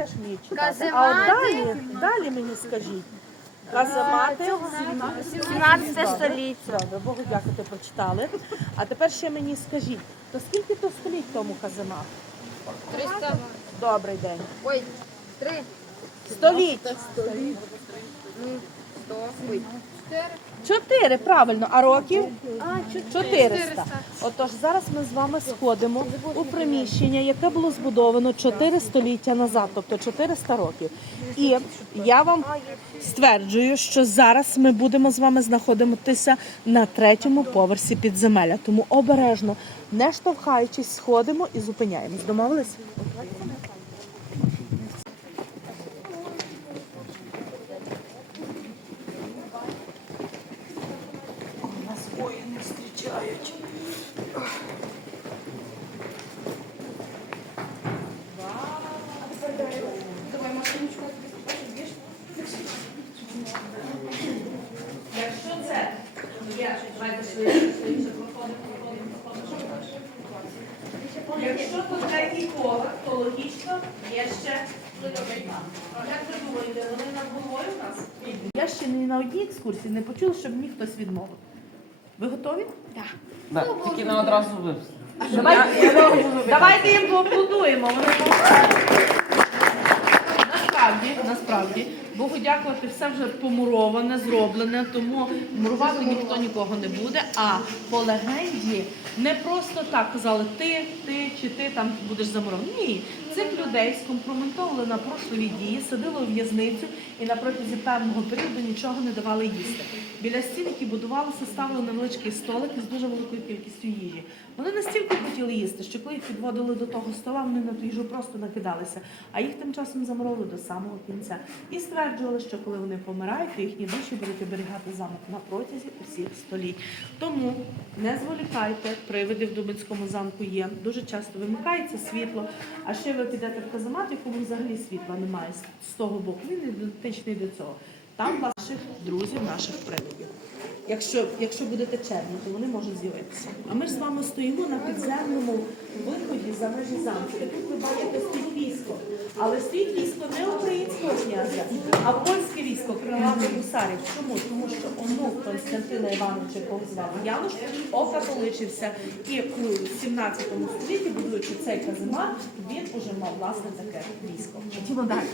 теж вміють читати. А от далі, далі мені скажіть. Каземати 17 століття. Добре, Богу дякую, ти прочитали. А тепер ще мені скажіть, то скільки то століть тому каземату? 300. Добрий день. Ой, 3. Століть. 100. Чотири, правильно, а років? 400. Отож, зараз ми з вами сходимо у приміщення, яке було збудовано 4 століття назад, тобто 400 років. І я вам стверджую, що зараз ми будемо з вами знаходитися на третьому поверсі підземелля. Тому обережно, не штовхаючись, сходимо і зупиняємось. Домовились? Нас воїни зустрічають. Якщо це є, давайте швидше, швидше проходимо, проходимо, проходимо. Якщо то третій поверх, то логічно є ще ледовий Як ви думаєте, вони головою у нас? Я ще ні на одній екскурсії не почула, щоб мені хтось відмовив. Ви готові? Да, тільки не одразу вивезти. Давайте, давайте їм поаплодуємо. Вони насправді, насправді, Богу дякувати, все вже помуроване, зроблене, тому мурувати ніхто нікого не буде. А по легенді не просто так казали ти, ти чи ти там будеш замурований. Ні, цих людей скомпрометовували на прошлові дії, садили у в'язницю і на протязі певного періоду нічого не давали їсти. Біля стін, які будувалися, ставили невеличкий столик із дуже великою кількістю їжі. Вони настільки хотіли їсти, що коли їх підводили до того стола, вони на ту їжу просто накидалися, а їх тим часом заморозили до самого кінця. І стверджували, що коли вони помирають, то їхні душі будуть оберігати замок на протязі усіх століть. Тому не зволікайте, привиди в Дубинському замку є. Дуже часто вимикається світло. А ще ви підете в каземат, в якому взагалі світла немає з- того боку. Він ідентичний до цього. Там ваших друзів, наших привидів. Якщо, якщо будете чемні, то вони можуть з'явитися. А ми ж з вами стоїмо на підземному виході за межі замку. Тут ви бачите стоїть військо. Але стоїть військо не українського князя, а польське військо крилатих гусарів. Чому? Тому що онук Константина Івановича, якого звали Януш, окатоличився. І у 17 столітті, будуючи цей каземат, він уже мав власне таке військо. Ходімо далі.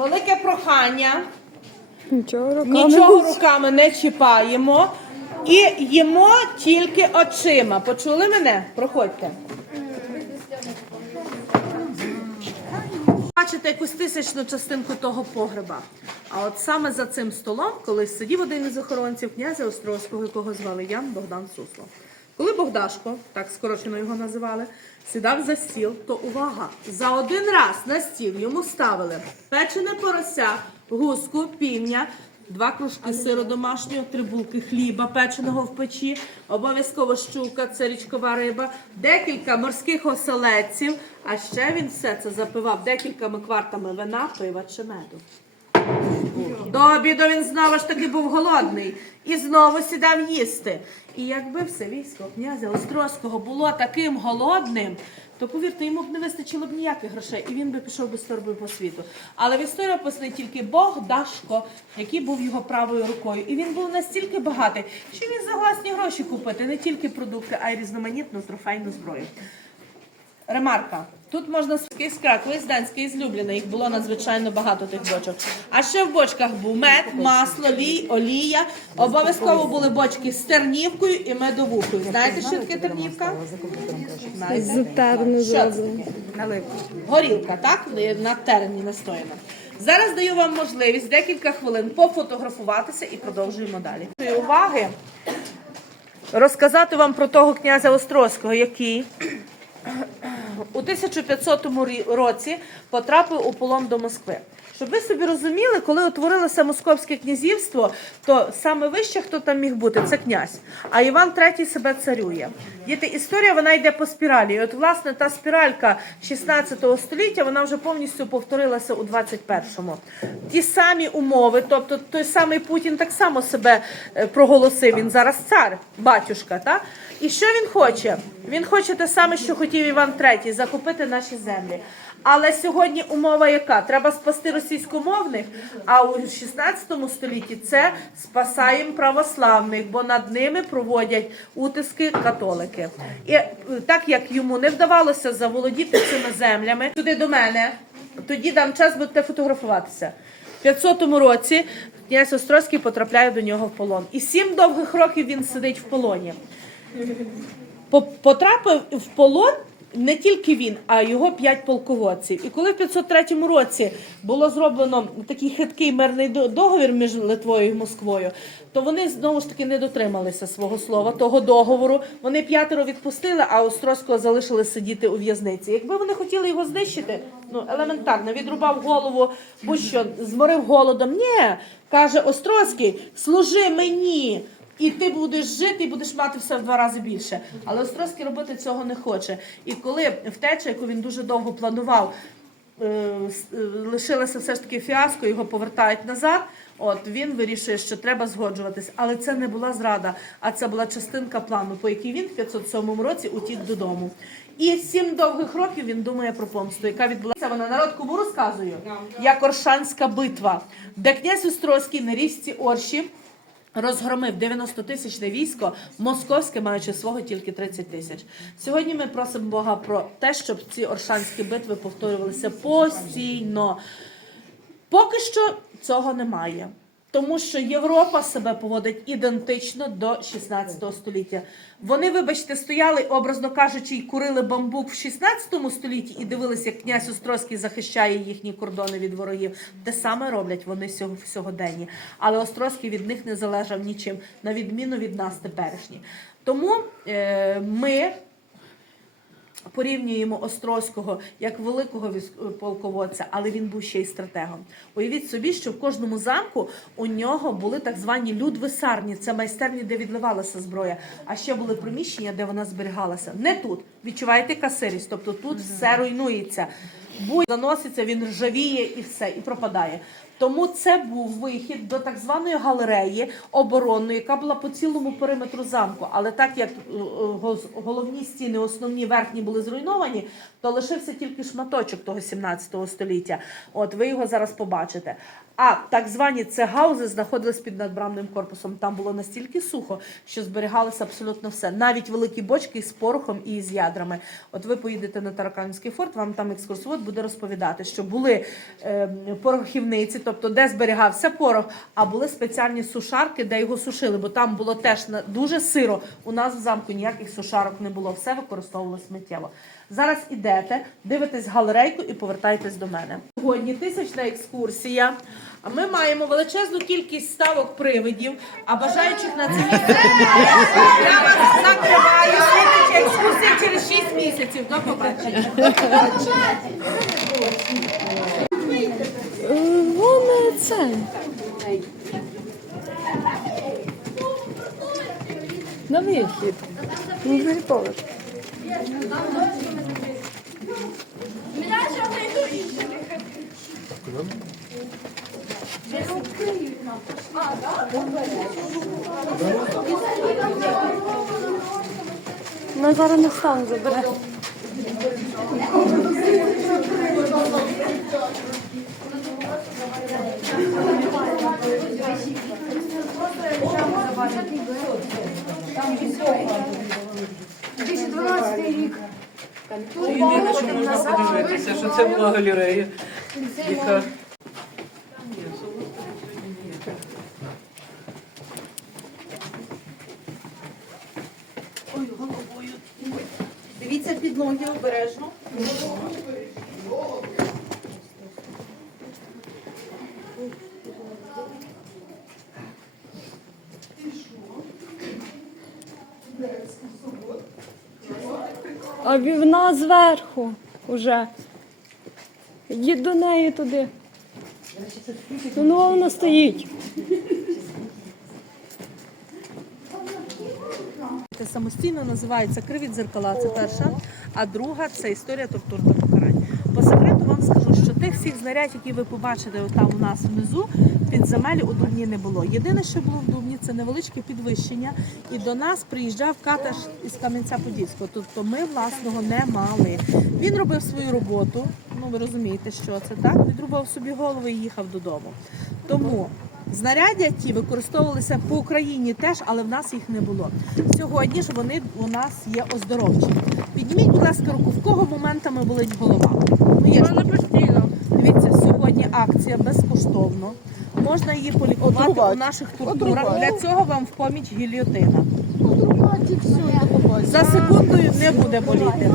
Велике прохання. Нічого руками. Нічого руками не чіпаємо і їмо тільки очима. Почули мене? Проходьте. Бачите якусь тисячну частинку того погреба. А от саме за цим столом колись сидів один із охоронців князя Острозького, якого звали Ян Богдан Сусло. Коли Богдашко, так скорочено його називали, сідав за стіл, то увага! За один раз на стіл йому ставили печене порося, гуску, півня, два кружки сиру домашнього, три булки хліба печеного в печі, обов'язково щука, це річкова риба, декілька морських оселедців, а ще він все це запивав декількома квартами вина, пива чи меду. До обіду він знову ж таки був голодний і знову сідав їсти. І якби все військо князя Острозького було таким голодним, то повірте, йому б не вистачило б ніяких грошей, і він би пішов без торби по світу. Але в історію описаний тільки Бог Дашко, який був його правою рукою. І він був настільки багатий, що він за власні гроші купити не тільки продукти, а й різноманітну трофейну зброю. Ремарка. Тут можна з скрак, Визданський злюблений, їх було надзвичайно багато тих бочок. А ще в бочках був мед, масло, лій, олія. Обов'язково були бочки з тернівкою і медовухою. Знаєте, що таке тернівка? Знаєте? Що це Горілка, так? На терені настояна. Зараз даю вам можливість декілька хвилин пофотографуватися і продовжуємо далі. Уваги розказати вам про того князя Острозького, який у 1500 рі- році потрапив у полон до Москви. Щоб ви собі розуміли, коли утворилося Московське князівство, то саме вище, хто там міг бути, це князь. А Іван III себе царює. Діти, історія вона йде по спіралі. І от, власне, та спіралька 16 століття вона вже повністю повторилася у 21-му. Ті самі умови, тобто той самий Путін так само себе е, проголосив. Він зараз цар, батюшка. Та? І що він хоче? Він хоче те саме, що хотів Іван III, захопити наші землі. Але сьогодні умова яка? Треба спасти російськомовних, а у 16 столітті це спасаємо православних, бо над ними проводять утиски католики. І е, так як йому не вдавалося заволодіти цими землями, туди до мене, тоді дам час, будете фотографуватися. В 500 році князь Острозький потрапляє до нього в полон. І сім довгих років він сидить в полоні. Потрапив в полон не тільки він, а його п'ять полководців. І коли в 503 році було зроблено такий хиткий мирний договір між Литвою і Москвою, то вони знову ж таки не дотрималися свого слова, того договору. Вони п'ятеро відпустили, а Острозького залишили сидіти у в'язниці. Якби вони хотіли його знищити, ну елементарно відрубав голову, будь-що зморив голодом. Ні, каже Острозький, служи мені. І ти будеш жити, і будеш мати все в два рази більше. Але Острозький робити цього не хоче. І коли втеча, яку він дуже довго планував, е, е, лишилася все ж таки фіаско, його повертають назад. От він вирішує, що треба згоджуватись. Але це не була зрада, а це була частинка плану, по якій він в 507 році утік додому. І сім довгих років він думає про помсту, яка відбулася. Вона народ кому розказую, як Оршанська битва, де князь Острозький на річці Орші розгромив 90-тисячне військо, московське маючи свого тільки 30 тисяч. Сьогодні ми просимо Бога про те, щоб ці оршанські битви повторювалися постійно. Поки що цього немає. Тому що Європа себе поводить ідентично до 16 століття. Вони, вибачте, стояли, образно кажучи, і курили бамбук в 16 столітті і дивилися, як князь Острозький захищає їхні кордони від ворогів. Те саме роблять вони в сьогоденні. Але Острозький від них не залежав нічим, на відміну від нас теперішні. Тому е, ми порівнюємо Острозького як великого військ- полководця, але він був ще й стратегом. Уявіть собі, що в кожному замку у нього були так звані людвисарні, це майстерні, де відливалася зброя. А ще були приміщення, де вона зберігалася. Не тут. Відчуваєте касирість, тобто тут все руйнується. Будь заноситься, він ржавіє і все, і пропадає. Тому це був вихід до так званої галереї оборонної, яка була по цілому периметру замку. Але так як е, головні стіни, основні верхні були зруйновані, то лишився тільки шматочок того 17 століття. От ви його зараз побачите. А так звані цегаузи знаходились під надбрамним корпусом. Там було настільки сухо, що зберігалося абсолютно все, навіть великі бочки з порохом і з ядрами. От ви поїдете на Тараканський форт, вам там екскурсовод буде розповідати, що були е, порохівниці, тобто де зберігався порох, а були спеціальні сушарки, де його сушили, бо там було теж дуже сиро. У нас в замку ніяких сушарок не було, все використовувалось миттєво. Зараз ідете, дивитесь галерейку і повертаєтесь до мене. Сьогодні тисячна екскурсія. А ми маємо величезну кількість ставок привидів, а бажаючих на це місце немає. Я вас закриваю. Слідуюча екскурсія через 6 місяців. До побачення. Е, це. На вихід. Ну, другий поверх. Вона зараз не стане забере. Єдине, що можна подивитися, що це була галерея, яка Ой, головою. Дивіться під ноги обережно. А вона зверху уже. Йдіть до неї туди. Ну, ну воно стоїть. Це самостійно називається Криві дзеркала. Це перша. А друга це історія тортур та покарань. По секрету вам скажу, що тих всіх знарядь, які ви побачите там у нас внизу, під земелі у Дубні не було. Єдине, що було в Дубні, це невеличке підвищення, і до нас приїжджав каташ із Кам'янця-Подільського. Тобто ми власного не мали. Він робив свою роботу. Ну ви розумієте, що це так. Відрубав собі голову і їхав додому. Тому Знаряддя ті використовувалися по Україні теж, але в нас їх не було. Сьогодні ж вони у нас є оздоровчі. Підніміть, будь ласка, руку, в кого моментами болить голова? Ну, є ж постійно. Дивіться, сьогодні акція безкоштовно. Можна її полікувати у наших туртурах. Для цього вам в поміч гільйотина. За секундою не буде боліти.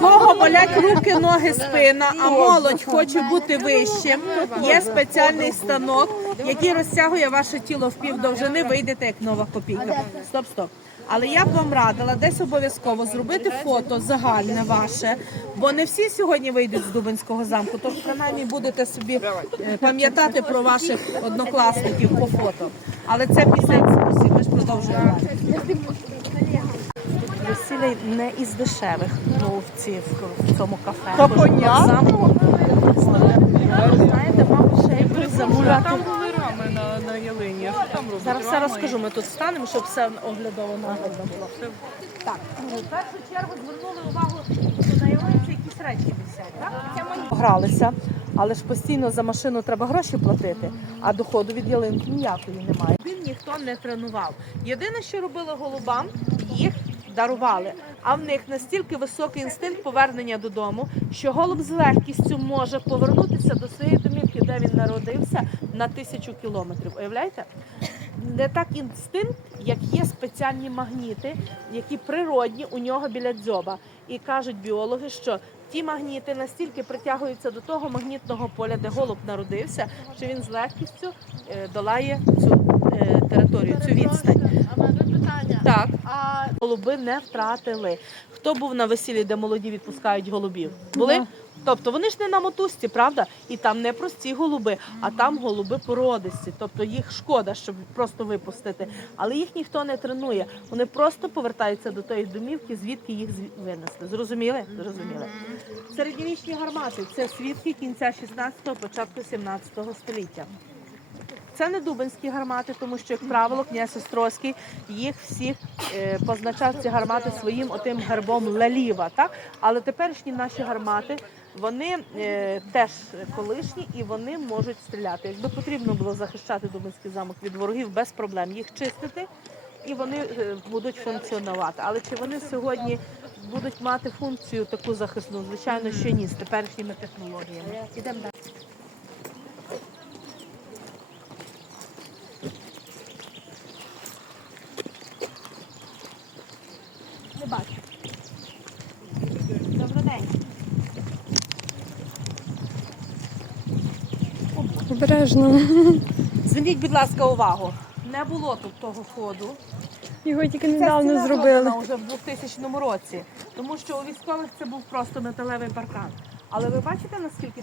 Кого болять руки, ноги, спина, а молодь хоче бути вищим. Є спеціальний станок, який розтягує ваше тіло в півдовжини, вийдете як нова копійка. Стоп, стоп. Але я б вам радила десь обов'язково зробити фото загальне ваше, бо не всі сьогодні вийдуть з Дубинського замку, тож принаймні будете собі е, пам'ятати про ваших однокласників по фото. Але це після екскурсії, ми ж продовжуємо. Весілля не із дешевих, ну в цьому кафе. Знаєте, мабуть, ще якось замовляти. На, ялині. А що там робить? Зараз все розкажу. Ми тут станемо, щоб все оглядово наглядно було. Так, в першу чергу звернули увагу, що на ялинці якісь речі висять. Так? Погралися, але ж постійно за машину треба гроші платити, а доходу від ялинки ніякої немає. Він ніхто не тренував. Єдине, що робили голубам, їх дарували. А в них настільки високий інстинкт повернення додому, що голуб з легкістю може повернутися до своєї де він народився, на тисячу кілометрів. Уявляєте? Не так інстинкт, як є спеціальні магніти, які природні у нього біля дзьоба. І кажуть біологи, що ті магніти настільки притягуються до того магнітного поля, де голуб народився, що він з легкістю е, долає цю е, територію, цю відстань. Так. А Голуби не втратили. Хто був на весіллі, де молоді відпускають голубів? Були? Тобто вони ж не на мотузці, правда? І там не прості голуби, а там голуби породисті. Тобто їх шкода, щоб просто випустити. Але їх ніхто не тренує. Вони просто повертаються до тої домівки, звідки їх винесли. Зрозуміли? Зрозуміли. Середньовічні гармати це свідки кінця 16-го, початку 17-го століття. Це не дубинські гармати, тому що, як правило, князь Острозький їх всіх е, позначав ці гармати своїм отим гербом леліва. Так? Але теперішні наші гармати вони е, теж колишні і вони можуть стріляти. Якби потрібно було захищати Дубинський замок від ворогів без проблем, їх чистити. І вони е, будуть функціонувати. Але чи вони сьогодні будуть мати функцію таку захисну? Звичайно, що ні, з теперішніми технологіями. Ідемо далі. Не бачу. Добрий день. Обережно. Зверніть, будь ласка, увагу. Не було тут того ходу. Його тільки Ця недавно зробили. вже в 2000 році, тому що у військових це був просто металевий паркан. Але ви бачите, наскільки